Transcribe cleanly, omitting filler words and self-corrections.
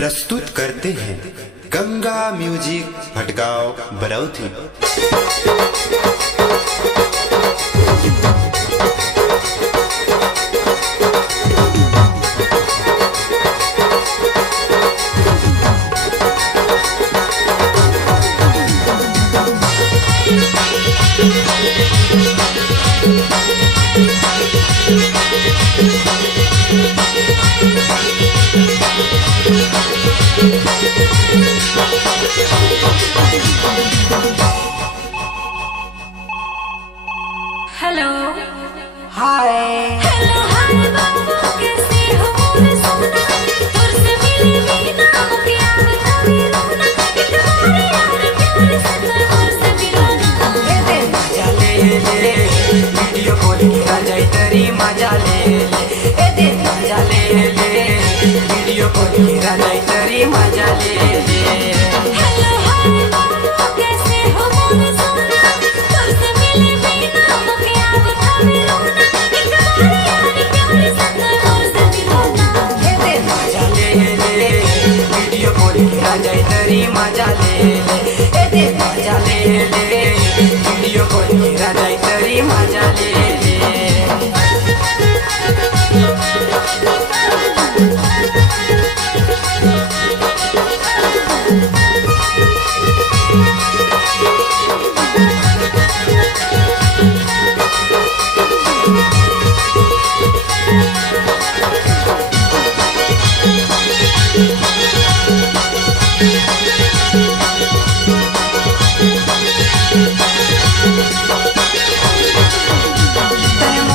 प्रस्तुत करते हैं Ganga music Bhatgaon Barauti. Hello hi hello hi बाबू कैसे हो मोरे सोना तुर से मिली मीना मुके आवता रोना एक बार यार प्यार से तुर से मिलना मजा ले वीडियो कॉल किया जाए तरी मजा ले मजा ले वीडियो कॉल किया जाए तरी मजा ले